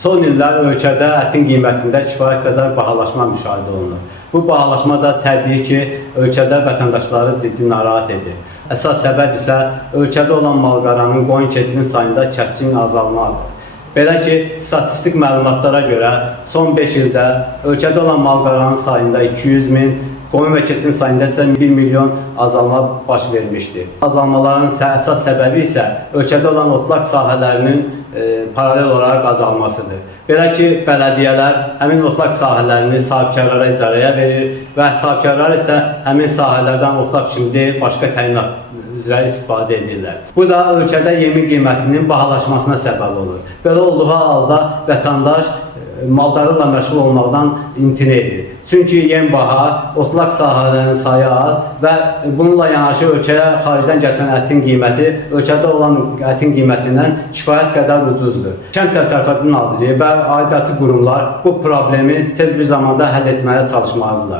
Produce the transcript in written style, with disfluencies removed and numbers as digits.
Son illər ölkədə ətin qiymətində kifayət qədər bahalaşma müşahidə olunur. Bu bahalaşma da təbii ki, ölkədə vətəndaşları ciddi narahat edir. Əsas səbəb isə ölkədə olan malqaranın, qoyun keçinin sayında kəskin azalmadır. Belə ki, statistik məlumatlara görə son 5 ildə ölkədə olan malqaranın sayında 200 min, qoyun və keçinin sayında isə 1 milyon azalma baş vermişdir. Azalmaların əsas səbəbi isə ölkədə olan otlaq sahələrinin paralel olaraq azalmasıdır. Belə ki, bələdiyyələr həmin otlaq sahələrini sahibkarlara icarəyə verir və sahibkarlar isə həmin sahələrdən otlaq kimi deyil, başqa təyinat üzrə istifadə edirlər. Bu da ölkədə yemin qiymətinin bahalaşmasına səbəb olur. Belə olduğu halda vətəndaş maldarlıqla məşğul olmaqdan imtina edir. Çünki yem baha, otlaq sahələrinin sayı az və bununla yanaşı ölkəyə xaricdən gətirilən ətin qiyməti ölkədə olan ətin qiymətindən kifayət qədər ucuzdur. Kənd Təsərrüfatı Nazirliyi və aidiyyatı qurumlar bu problemi tez bir zamanda həll etməyə çalışmalıdırlar.